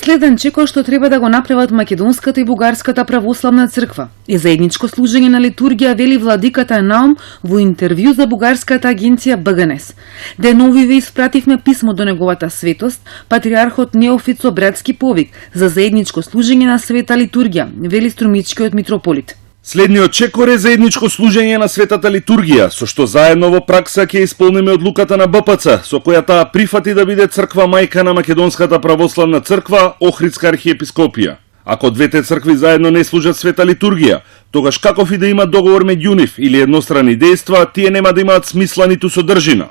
Следен чекор што треба да го направат Македонската и Бугарската православна црква е заедничко служење на литургија, вели владиката Наум во интервју за бугарската агенција БГНЕС. Деновиве испративме писмо до неговата светост, патриархот Неофит со братски повик за заедничко служење на света литургија, вели струмичкиот митрополит. Следниот чекор е заедничко служење на светата литургија, со што заедно во пракса ќе исполниме одлуката на БПЦ, со која таа прифати да биде црква мајка на Македонската православна црква, Охридска архиепископија. Ако двете цркви заедно не служат света литургија, тогаш каков и да има договор меѓу нив или едностранни дејства, тие нема да имаат смисла ниту содржина.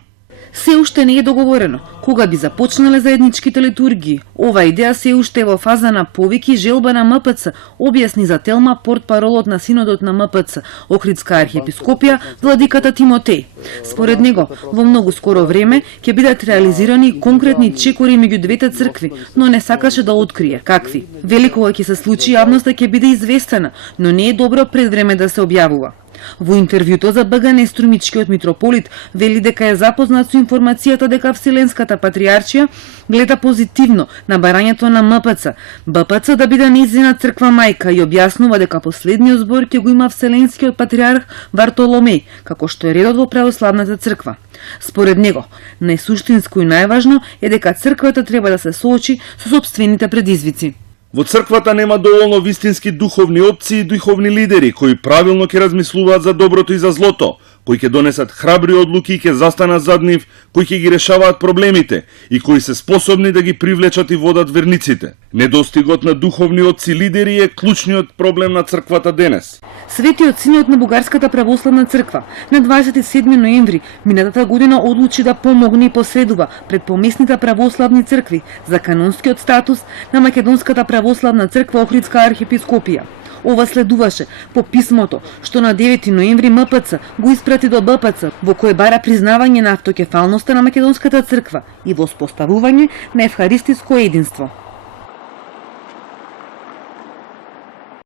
Се уште не е договорено кога би започнале заедничките литургии. Ова идеја се уште е во фаза на повик и желба на МПЦ, објасни за Телма портпаролот на синодот на МПЦ, Охридска архиепископија, владиката Тимотеј. Според него, во многу скоро време ќе бидат реализирани конкретни чекори меѓу двете цркви, но не сакаше да открие какви. Вели кога ќе се случи, јавноста ќе биде известена, но не е добро пред време да се објавува. Во интервјуто за БГНЕС струмичкиот митрополит вели дека е запознат со информацијата дека Вселенската патриаршија гледа позитивно на барањето на МПЦ, БПЦ да биде нејзина црква мајка и објаснува дека последниот збор ќе го има Вселенскиот патриарх Вартоломеј, како што е редот во православната црква. Според него, најсуштинско и најважно е дека црквата треба да се соочи со сопствените предизвици. Во црквата нема доволно вистински духовни опции и духовни лидери кои правилно ќе размислуваат за доброто и за злото, кои ќе донесат храбри одлуки и ќе застанат зад нив, кои ќе ги решаваат проблемите и кои се способни да ги привлечат и водат верниците. Недостигот на духовни отци лидери е клучниот проблем на црквата денес. Светиот синод на Бугарската православна црква на 27 ноември минатата година одлучи да помогне и посредува пред помесните православни цркви за канонскиот статус на Македонската православна црква Охридска архиепископија. Ова следуваше по писмото што на 9 ноември МПЦ го испрати до БПЦ, во кое бара признавање на автокефалноста на Македонската црква и воспоставување на евхаристиско единство.